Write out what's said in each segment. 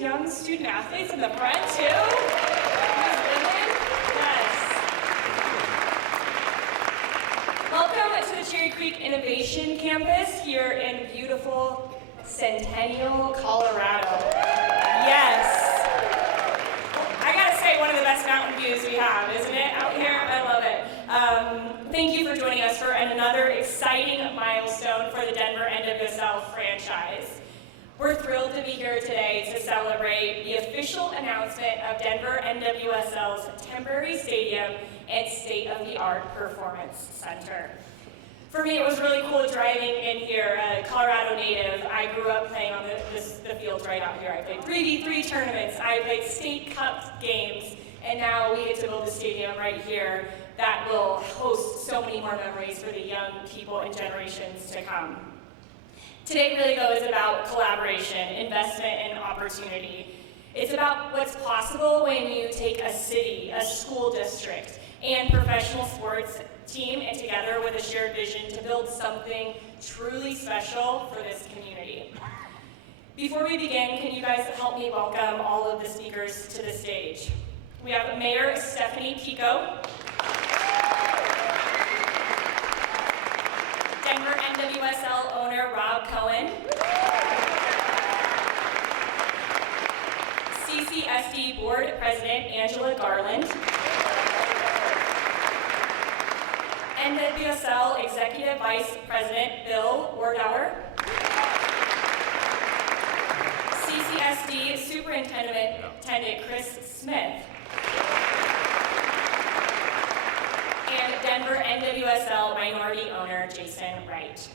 these young student athletes in the front too? These women? Yes. Welcome to the Cherry Creek Innovation Campus here in beautiful Centennial, Colorado. Yes. I gotta say, one of the best mountain views we have, isn't it, out here? I love it. Thank you for joining us for another exciting milestone for the Denver NWSL franchise. We're thrilled to be here today to celebrate the official announcement of Denver NWSL's temporary stadium and state-of-the-art performance center. For me, it was really cool driving in here, a Colorado native. I grew up playing on the fields right out here. I played 3v3 tournaments, I played state cup games, and now we get to build a stadium right here that will host so many more memories for the young people and generations to come. Today really though is about collaboration, investment, and opportunity. It's about what's possible when you take a city, a school district, and professional sports team and together with a shared vision to build something truly special for this community. Before we begin, can you guys help me welcome all of the speakers to the stage? We have Mayor Stephanie Pico, Denver NWSL owner Rob Cohen, CCSD Board President Angela Garland, NWSL Executive Vice President Bill Wardauer, CCSD Superintendent Chris Smith, and Denver NWSL minority owner Jason Wright.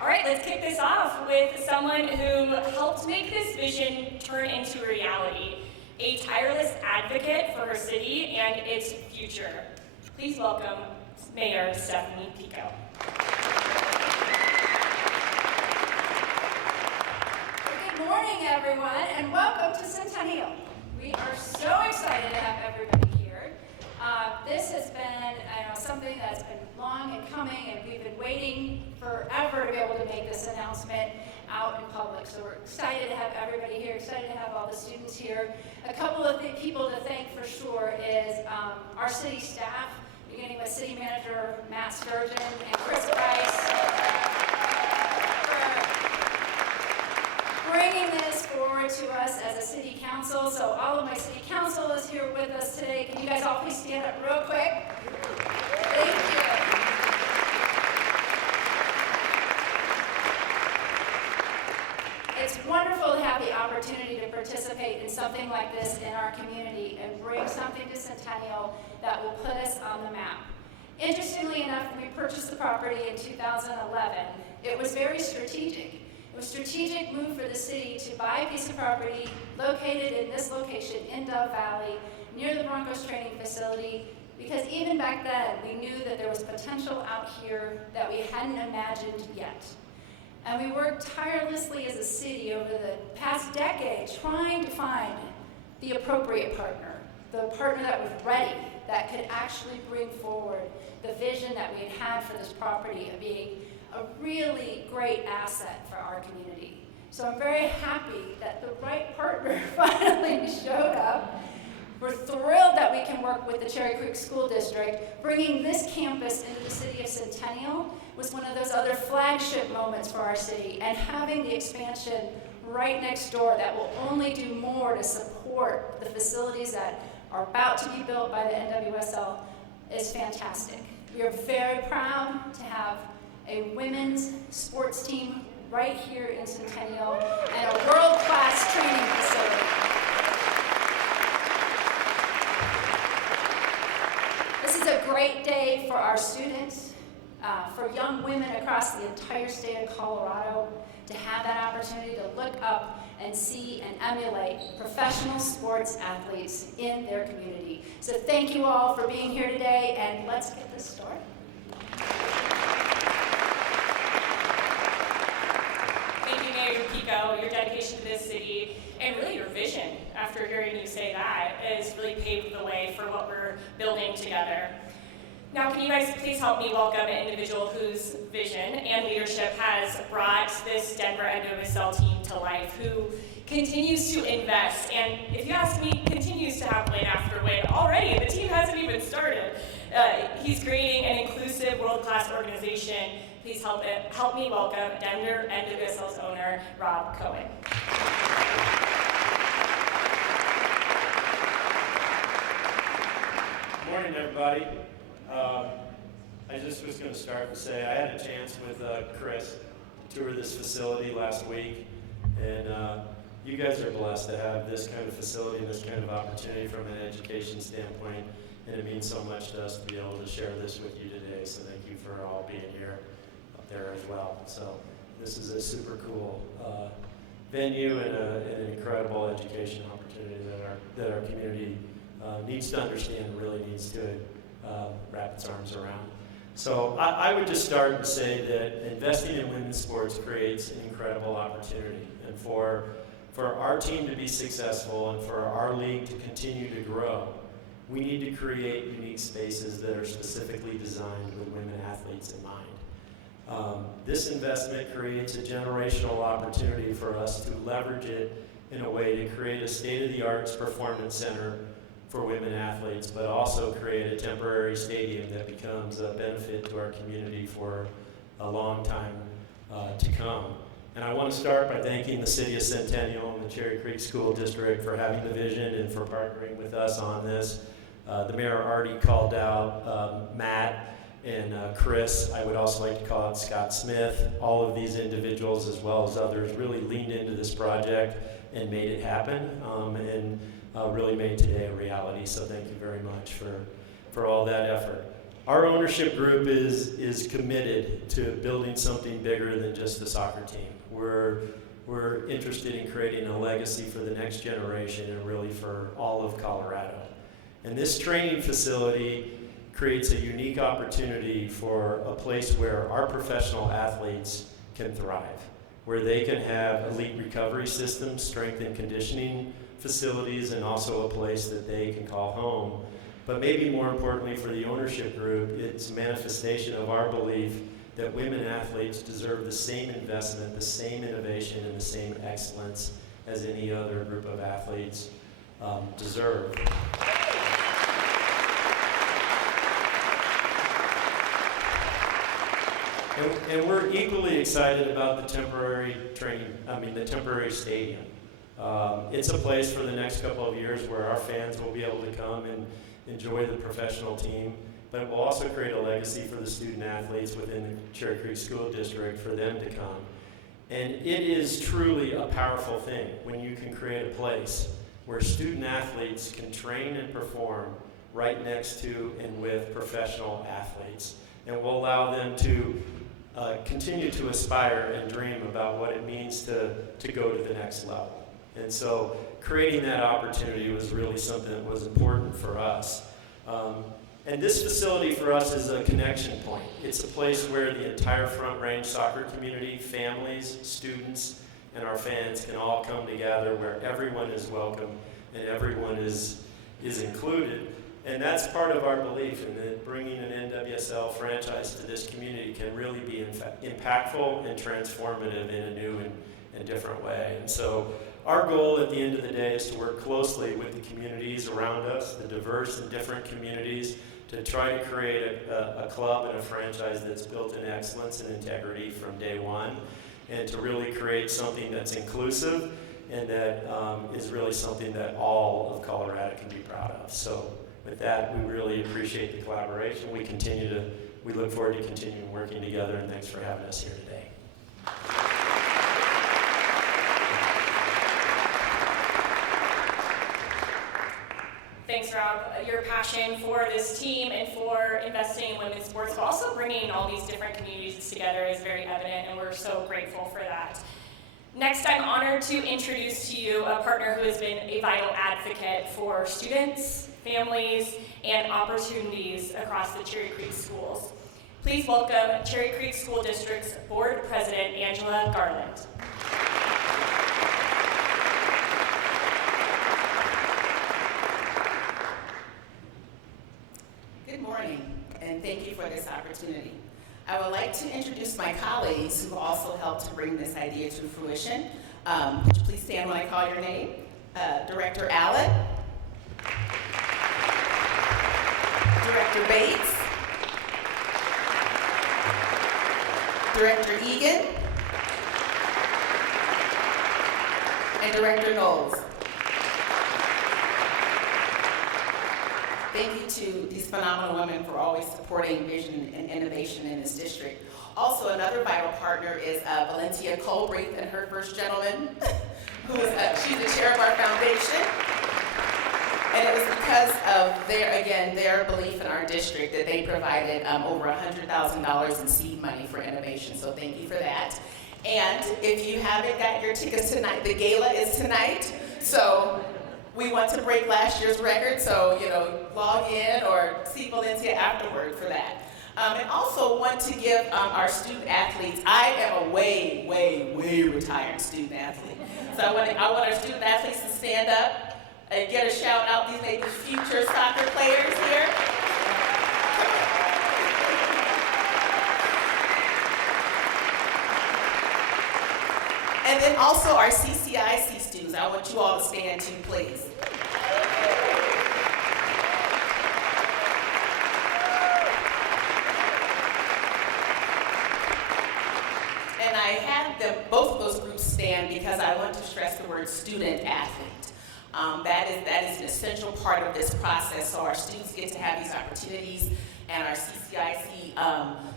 All right, let's kick this off with someone who helped make this vision turn into reality, a tireless advocate for her city and its future. Please welcome Mayor Stephanie Pico. Good morning, everyone, and welcome to Centennial. We are so excited to have everybody here. This has been something that's been long in coming, and we've been waiting forever to be able to make this announcement out in public. So we're excited to have everybody here, excited to have all the students here. A couple of people to thank for sure is our city staff, beginning with City Manager Matt Sturgeon and Chris Price, for bringing this forward to us as a city council. So all of my city council is here with us today. Can you guys all please stand up real quick? Thank you. It's wonderful to have the opportunity to participate in something like this in our community and bring something to Centennial that will put us on the map. Interestingly enough, when we purchased the property in 2011, it was very strategic. It was a strategic move for the city to buy a piece of property located in this location in Dove Valley, near the Broncos training facility, because even back then, we knew that there was potential out here that we hadn't imagined yet. And we worked tirelessly as a city over the past decade trying to find the appropriate partner, the partner that was ready, that could actually bring forward the vision that we had for this property of being a really great asset for our community. So I'm very happy that the right partner finally showed up. We're thrilled that we can work with the Cherry Creek School District. Bringing this campus into the city of Centennial was one of those other flagship moments for our city, and having the expansion right next door that will only do more to support the facilities that are about to be built by the NWSL is fantastic. We are very proud to have a women's sports team right here in Centennial and a world-class training facility. This is a great day for our students, for young women across the entire state of Colorado to have that opportunity to look up and see and emulate professional sports athletes in their community. So thank you all for being here today, and let's get this started. Thank you, Mayor Pico. Your dedication to this city and really your vision, after hearing you say that, has really paved the way for what we're building together. Now, can you guys please help me welcome an individual whose vision and leadership has brought this Denver NWSL team to life, who continues to invest, and if you ask me, continues to have win after win. Already, the team hasn't even started. He's creating an inclusive, world-class organization. Please help me welcome Denver NWSL's owner, Rob Cohen. Good morning, everybody. I just was going to start and say I had a chance with Chris to tour this facility last week, and you guys are blessed to have this kind of facility and this kind of opportunity from an education standpoint, and it means so much to us to be able to share this with you today, so thank you for all being here up there as well. So this is a super cool venue and an incredible education opportunity that our community needs to understand and really needs to wrap its arms around. So I would just start and say that investing in women's sports creates an incredible opportunity. And for our team to be successful and for our league to continue to grow, we need to create unique spaces that are specifically designed with women athletes in mind. This investment creates a generational opportunity for us to leverage it in a way to create a state-of-the-art performance center for women athletes, but also create a temporary stadium that becomes a benefit to our community for a long time to come. And I want to start by thanking the City of Centennial and the Cherry Creek School District for having the vision and for partnering with us on this. The mayor already called out Matt and Chris. I would also like to call out Scott Smith. All of these individuals, as well as others, really leaned into this project and made it happen, and really made today a reality. So thank you very much for all that effort. Our ownership group is committed to building something bigger than just the soccer team. We're interested in creating a legacy for the next generation and really for all of Colorado. And this training facility creates a unique opportunity for a place where our professional athletes can thrive, where they can have elite recovery systems, strength and conditioning facilities, and also a place that they can call home. But maybe more importantly for the ownership group, it's a manifestation of our belief that women athletes deserve the same investment, the same innovation, and the same excellence as any other group of athletes deserve. And we're equally excited about the temporary stadium. It's a place for the next couple of years where our fans will be able to come and enjoy the professional team, but it will also create a legacy for the student athletes within the Cherry Creek School District for them to come. And it is truly a powerful thing when you can create a place where student athletes can train and perform right next to and with professional athletes, and will allow them to continue to aspire and dream about what it means to go to the next level. And so creating that opportunity was really something that was important for us. And this facility for us is a connection point. It's a place where the entire Front Range soccer community, families, students, and our fans can all come together, where everyone is welcome and everyone is included. And that's part of our belief in that bringing an NWSL franchise to this community can really be impactful and transformative in a new and different way. And so our goal at the end of the day is to work closely with the communities around us, the diverse and different communities, to try to create a club and a franchise that's built in excellence and integrity from day one, and to really create something that's inclusive and that is really something that all of Colorado can be proud of. So with that, we really appreciate the collaboration. We look forward to continuing working together, and thanks for having us here today. Thanks, Rob. Your passion for this team and for investing in women's sports, but also bringing all these different communities together is very evident, and we're so grateful for that. Next, I'm honored to introduce to you a partner who has been a vital advocate for students, families, and opportunities across the Cherry Creek schools. Please welcome Cherry Creek School District's Board President, Angela Garland. Good morning, and thank I would like to introduce my colleagues who also helped to bring this idea to fruition. Could you please stand when I call your name? Director Allen, Director Bates, Director Egan, and Director Knowles. Thank you to these phenomenal women for always supporting vision and innovation in this district. Also, another vital partner is Valencia Colbraith and her first gentleman, who is she's the chair of our foundation. And it was because of their belief in our district that they provided over $100,000 in seed money for innovation. So thank you for that. And if you haven't got your tickets tonight, the gala is tonight. So we want to break last year's record, so log in or see Valencia afterward for that. And also want to give our student athletes. I am a way, way, way retired student athlete. So I want our student athletes to stand up and get a shout out. These may be future soccer players here. And then also our CCIC students. I want you all to stand too, please. And I had both of those groups stand because I want to stress the word student athlete. That is an essential part of this process, so our students get to have these opportunities, and our CCIC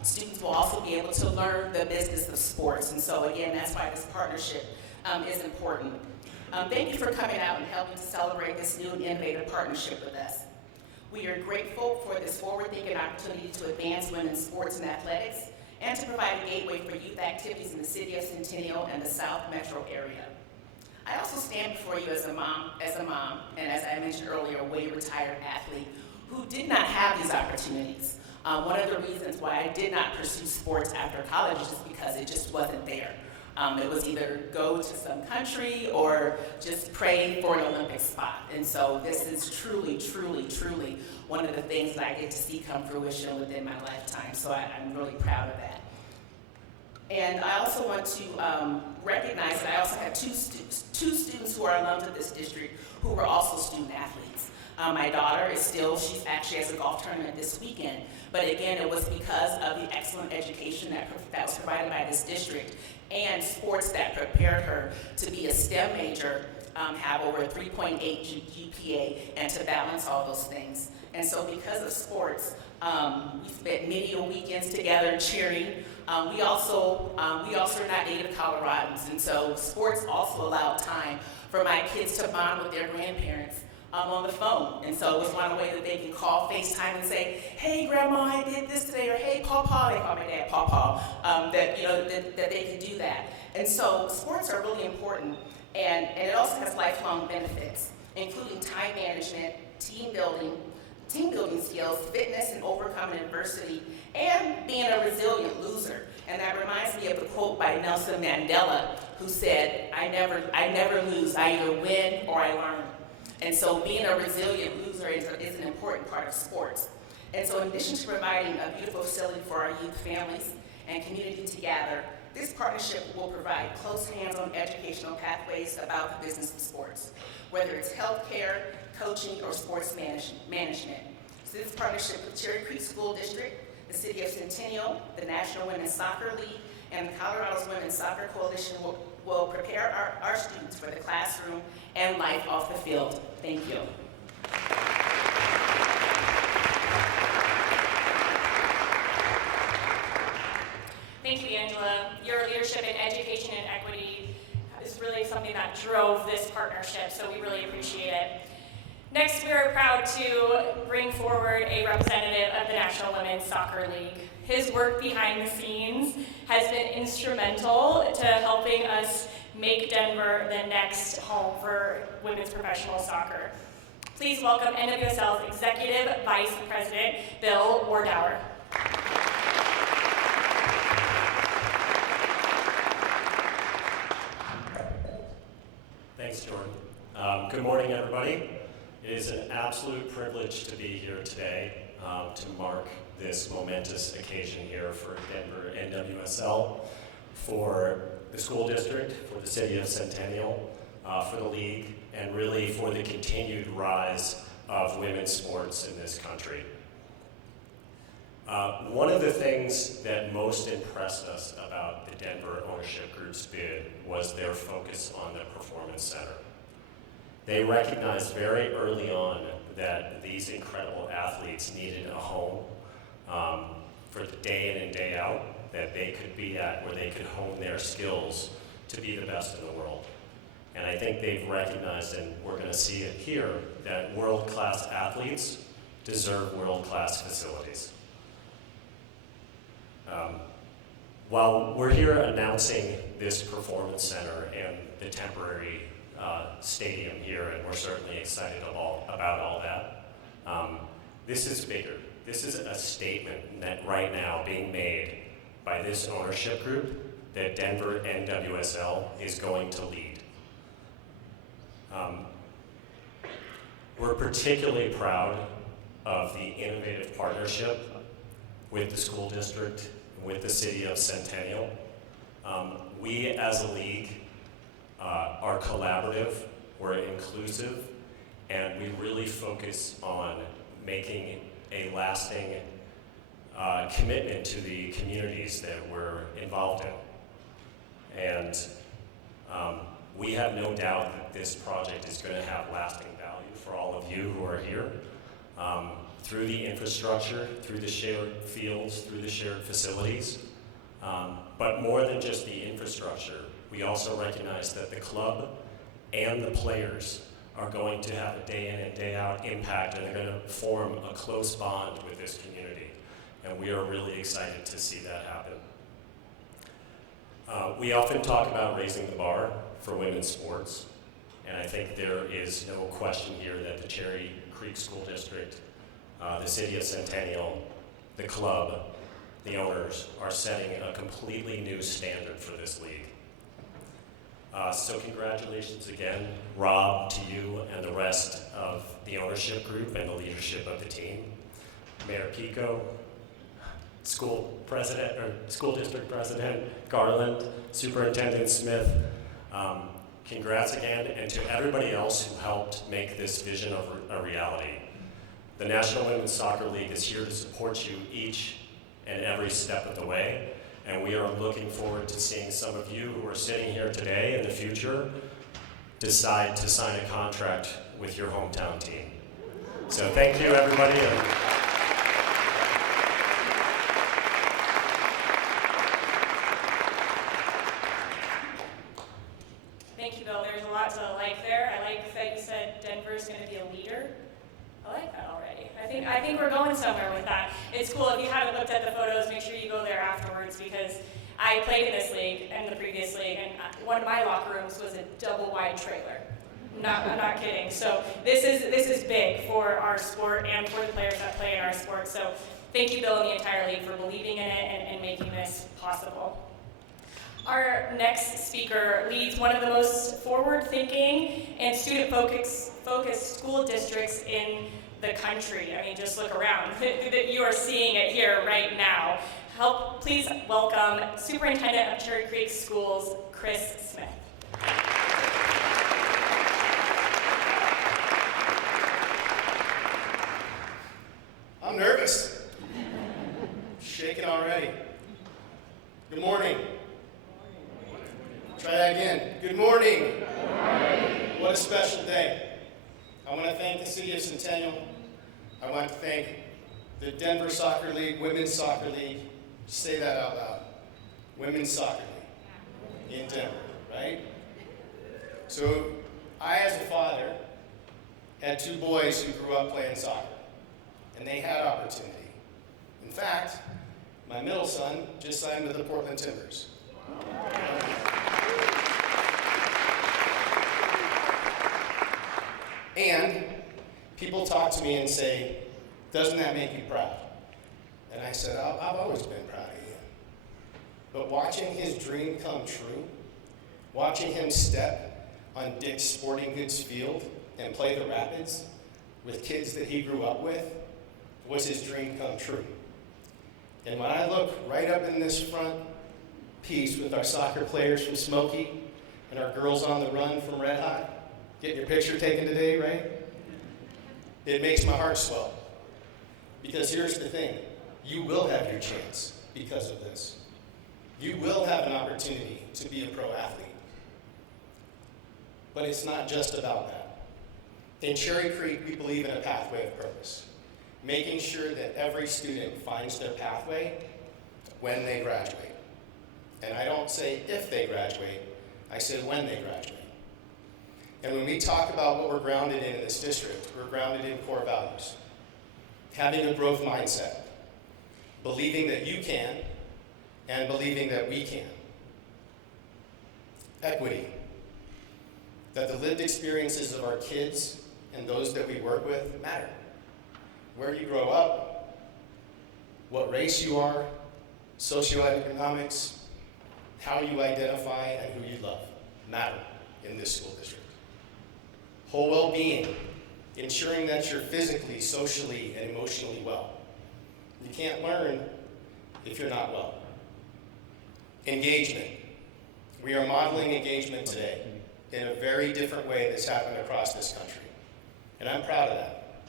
students will also be able to learn the business of sports. And so again, that's why this partnership is important. Thank you for coming out and helping to celebrate this new and innovative partnership with us. We are grateful for this forward-thinking opportunity to advance women's sports and athletics and to provide a gateway for youth activities in the city of Centennial and the South Metro area. I also stand before you as a mom, and as I mentioned earlier, a way retired athlete who did not have these opportunities. One of the reasons why I did not pursue sports after college is because it just wasn't there. It was either go to some country or just pray for an Olympic spot. And so this is truly, truly, truly one of the things that I get to see come fruition within my lifetime. So I'm really proud of that. And I also want to recognize that I also have two students who are alums of this district who were also student athletes. My daughter she's actually has a golf tournament this weekend. But again, it was because of the excellent education that was provided by this district and sports that prepared her to be a STEM major, have over a 3.8 GPA, and to balance all those things. And so because of sports, we spent many weekends together cheering. We also are not native Coloradans, and so sports also allowed time for my kids to bond with their grandparents on the phone. And so it was one way that they can call, FaceTime, and say, "Hey, Grandma, I did this today," or "Hey, Pawpaw," they call my dad Pawpaw, that they can do that. And so sports are really important, and it also has lifelong benefits, including time management, team building skills, fitness and overcoming adversity, and being a resilient loser. And that reminds me of the quote by Nelson Mandela, who said, I never lose, I either win or I learn. And so being a resilient loser is an important part of sports. And so in addition to providing a beautiful facility for our youth families and community to gather, this partnership will provide close hands-on educational pathways about the business of sports, whether it's healthcare, coaching, or sports management. So this partnership with Cherry Creek School District, the City of Centennial, the National Women's Soccer League, and the Colorado's Women's Soccer Coalition will prepare our students for the classroom and life off the field. Thank you. Thank you, Angela. Your leadership in education and equity is really something that drove this partnership, so we really appreciate it. Next, we are proud to bring forward a representative of the National Women's Soccer League. His work behind the scenes has been instrumental to helping us make Denver the next home for women's professional soccer. Please welcome NWSL's Executive Vice President, Bill Wardauer. Thanks, Jordan. Good morning, everybody. It is an absolute privilege to be here today. to mark this momentous occasion here for Denver NWSL, for the school district, for the city of Centennial, for the league, and really for the continued rise of women's sports in this country. One of the things that most impressed us about the Denver Ownership Group's bid was their focus on the Performance Center. They recognized very early on that these incredible athletes needed a home for the day in and day out that they could be at, where they could hone their skills to be the best in the world. And I think they've recognized, and we're going to see it here, that world-class athletes deserve world-class facilities. While we're here announcing this performance center and the temporary stadium here, and we're certainly excited about all that, this is bigger. This is a statement that right now being made by this ownership group that Denver NWSL is going to lead. We're particularly proud of the innovative partnership with the school district, with the city of Centennial. We as a league are collaborative, we're inclusive, and we really focus on making a lasting commitment to the communities that we're involved in. And we have no doubt that this project is going to have lasting value for all of you who are here, through the infrastructure, through the shared fields, through the shared facilities. But more than just the infrastructure, we also recognize that the club and the players are going to have a day in and day out impact, and they're going to form a close bond with this community. And we are really excited to see that happen. We often talk about raising the bar for women's sports, and I think there is no question here that the Cherry Creek School District, the city of Centennial, the club, the owners are setting a completely new standard for this league. So congratulations again, Rob, to you and the rest of the ownership group and the leadership of the team. Mayor Pico, school president, or school district president Garland, Superintendent Smith, congrats again, and to everybody else who helped make this vision a reality. The National Women's Soccer League is here to support you each and every step of the way, and we are looking forward to seeing some of you who are sitting here today in the future decide to sign a contract with your hometown team. So thank you, everybody. Thank you, Bill. There's a lot to like there. I like that you said Denver's going to be a leader. I like that already. I think we're going somewhere with that. It's cool. If you haven't looked at the photos, make sure you go there afterwards, because I played in this league and the previous league, and one of my locker rooms was a double-wide trailer. I'm not kidding. So this is big for our sport and for the players that play in our sport. So thank you, Bill, and the entire league for believing in it and making this possible. Our next speaker leads one of the most forward-thinking and student-focused school districts in the country. I mean, just look around. You are seeing it here right now. Please welcome Superintendent of Cherry Creek Schools, Chris Smith. I'm nervous. Shaking already. Good morning. Try that again. Good morning. Good morning. What a special day. I want to thank the City of Centennial. I want to thank the Denver Soccer League, Women's Soccer League. Say that out loud. Women's Soccer League in Denver, right? So I, as a father, had two boys who grew up playing soccer, and they had opportunity. In fact, my middle son just signed with the Portland Timbers. And people talk to me and say, doesn't that make you proud? And I said, I've always been proud of you. But watching his dream come true, watching him step on Dick's Sporting Goods field and play the Rapids with kids that he grew up with, was his dream come true. And when I look right up in this front piece with our soccer players from Smoky and our girls on the run from Red Hot, getting your picture taken today, right? It makes my heart swell. Because here's the thing, you will have your chance because of this. You will have an opportunity to be a pro athlete. But it's not just about that. In Cherry Creek, we believe in a pathway of purpose, making sure that every student finds their pathway when they graduate. And I don't say if they graduate, I say when they graduate. And when we talk about what we're grounded in this district, we're grounded in core values. Having a growth mindset, believing that you can, and believing that we can. Equity, that the lived experiences of our kids and those that we work with matter. Where you grow up, what race you are, socioeconomics, how you identify, and who you love matter in this school district. Whole well-being, ensuring that you're physically, socially, and emotionally well. You can't learn if you're not well. Engagement. We are modeling engagement today in a very different way that's happened across this country. And I'm proud of that.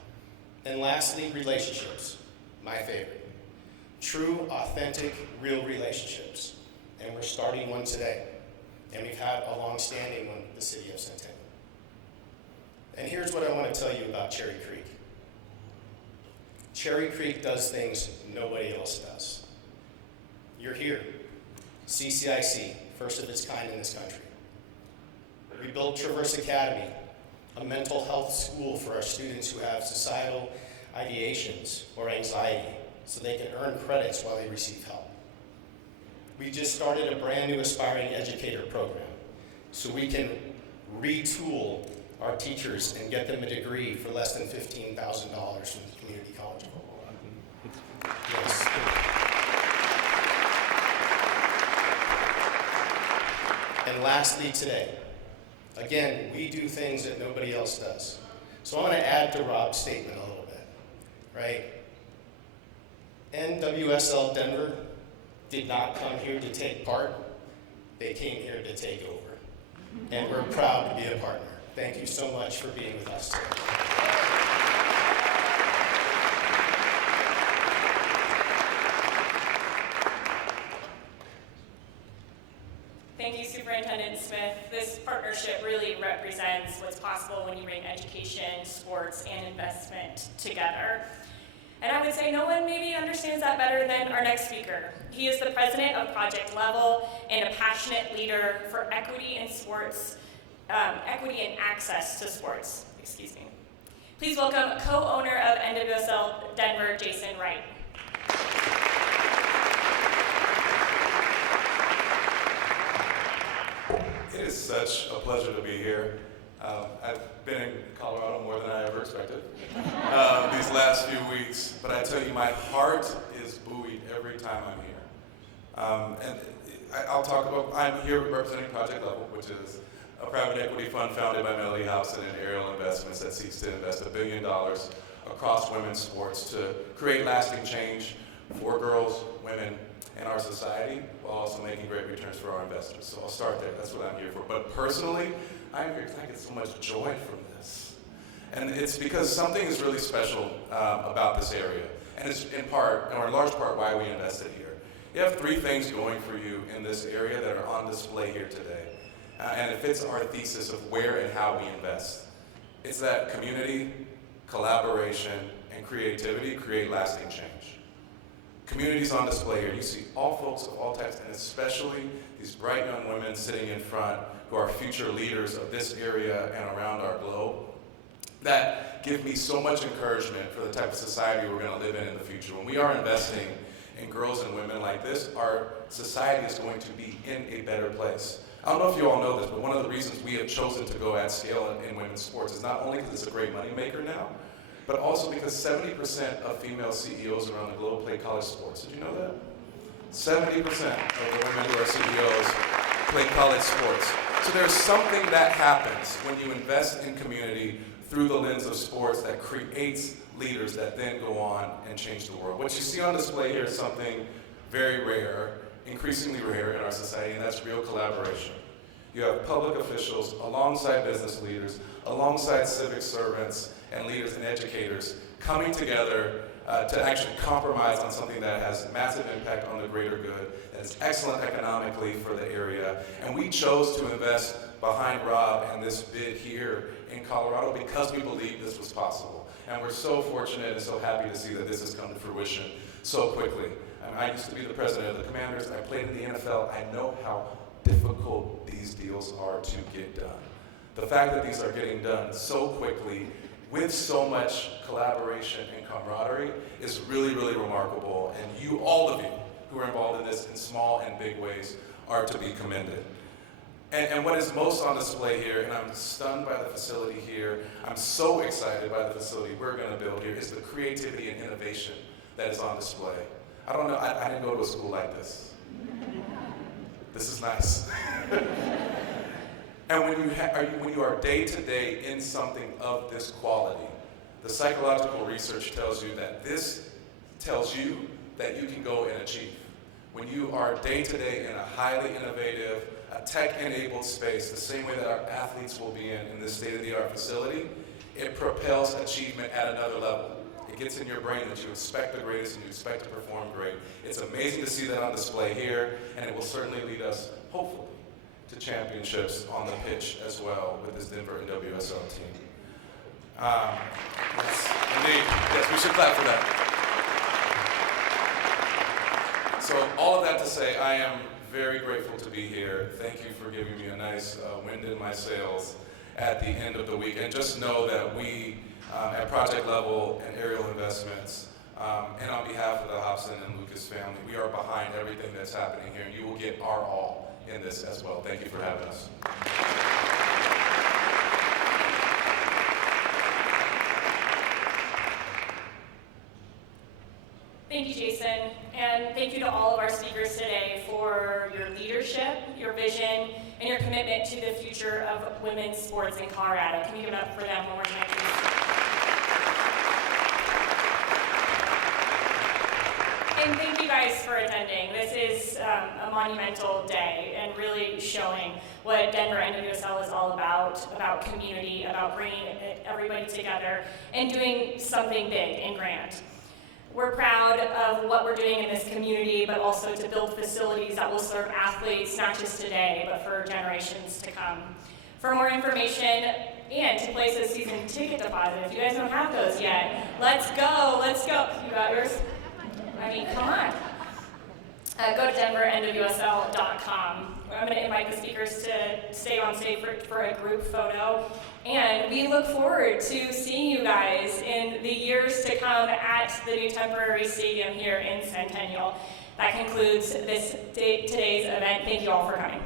And lastly, relationships, my favorite. True, authentic, real relationships. And we're starting one today. And we've had a long-standing one with the city of Centennial. And here's what I want to tell you about Cherry Creek. Cherry Creek does things nobody else does. You're here. CCIC, first of its kind in this country. We built Traverse Academy, a mental health school for our students who have societal ideations or anxiety, so they can earn credits while they receive help. We just started a brand new aspiring educator program, so we can retool our teachers and get them a degree for less than $15,000 from the community college. Yes. And lastly today, again, we do things that nobody else does. So I want to add to Rob's statement a little bit, right? NWSL Denver did not come here to take part, they came here to take over. And we're proud to be a partner. Thank you so much for being with us today. Thank you, Superintendent Smith. This partnership really represents what's possible when you bring education, sports, and investment together. And I would say no one maybe understands that better than our next speaker. He is the president of Project Level and a passionate leader for equity in sports, equity and access to sports, excuse me. Please welcome co-owner of NWSL Denver, Jason Wright. It is such a pleasure to be here. I've been in Colorado more than I ever expected these last few weeks, but I tell you, my heart is buoyed every time I'm here. And I'll talk about, I'm here representing Project Level, which is a private equity fund founded by Melody Hobson and Ariel Investments that seeks to invest $1 billion across women's sports to create lasting change for girls, women, and our society, while also making great returns for our investors. So I'll start there, that's what I'm here for. But personally, I'm here because I get so much joy from this. And it's because something is really special about this area. And it's in part, or in large part, why we invested here. You have three things going for you in this area that are on display here today. And it fits our thesis of where and how we invest. It's that community, collaboration, and creativity create lasting change. Community's on display here. You see all folks of all types, and especially these bright young women sitting in front who are future leaders of this area and around our globe that give me so much encouragement for the type of society we're going to live in the future. When we are investing in girls and women like this, our society is going to be in a better place. I don't know if you all know this, but one of the reasons we have chosen to go at scale in women's sports is not only because it's a great moneymaker now, but also because 70% of female CEOs around the globe play college sports. Did you know that? 70% of the women who are CEOs play college sports. So there's something that happens when you invest in community through the lens of sports that creates leaders that then go on and change the world. What you see on display here is something very rare, increasingly rare in our society, and that's real collaboration. You have public officials alongside business leaders, alongside civic servants and leaders and educators coming together to actually compromise on something that has massive impact on the greater good, that is excellent economically for the area. And we chose to invest behind Rob and this bid here in Colorado because we believed this was possible. And we're so fortunate and so happy to see that this has come to fruition so quickly. I used to be the president of the Commanders. I played in the NFL. I know how difficult these deals are to get done. The fact that these are getting done so quickly with so much collaboration and camaraderie is really, really remarkable. And you, all of you who are involved in this in small and big ways, are to be commended. And what is most on display here, and I'm stunned by the facility here, I'm so excited by the facility we're going to build here, is the creativity and innovation that is on display. I don't know, I didn't go to a school like this. This is nice. And when you are day to day in something of this quality, the psychological research tells you that this tells you that you can go and achieve. When you are day to day in a highly innovative, a tech-enabled space, the same way that our athletes will be in this state-of-the-art facility, it propels achievement at another level. It gets in your brain that you expect the greatest and you expect to perform great. It's amazing to see that on display here, and it will certainly lead us, hopefully, to championships on the pitch as well with this Denver NWSL team. Yes, indeed. Yes, we should clap for that. So all of that to say, I am very grateful to be here. Thank you for giving me a nice wind in my sails at the end of the week. And just know that we, at Project Level and Aerial Investments, and on behalf of the Hobson and Lucas family, we are behind everything that's happening here, and you will get our all in this as well. Thank you for having us. Thank you, Jason, and thank you to all of our speakers today for your leadership, your vision, and your commitment to the future of women's sports in Colorado. Can we give it up for them one more time, please? And thank you guys for attending. This is a monumental day and really showing what Denver NWSL is all about community, about bringing everybody together and doing something big and grand. We're proud of what we're doing in this community, but also to build facilities that will serve athletes, not just today, but for generations to come. For more information and to place a season ticket deposit, if you guys don't have those yet, let's go. You got yours? I mean, come on. Go to DenverNWSL.com. I'm going to invite the speakers to stay on stage for a group photo. And we look forward to seeing you guys in the years to come at the new temporary stadium here in Centennial. That concludes today's event. Thank you all for coming.